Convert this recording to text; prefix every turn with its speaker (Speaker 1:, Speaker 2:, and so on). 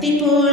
Speaker 1: people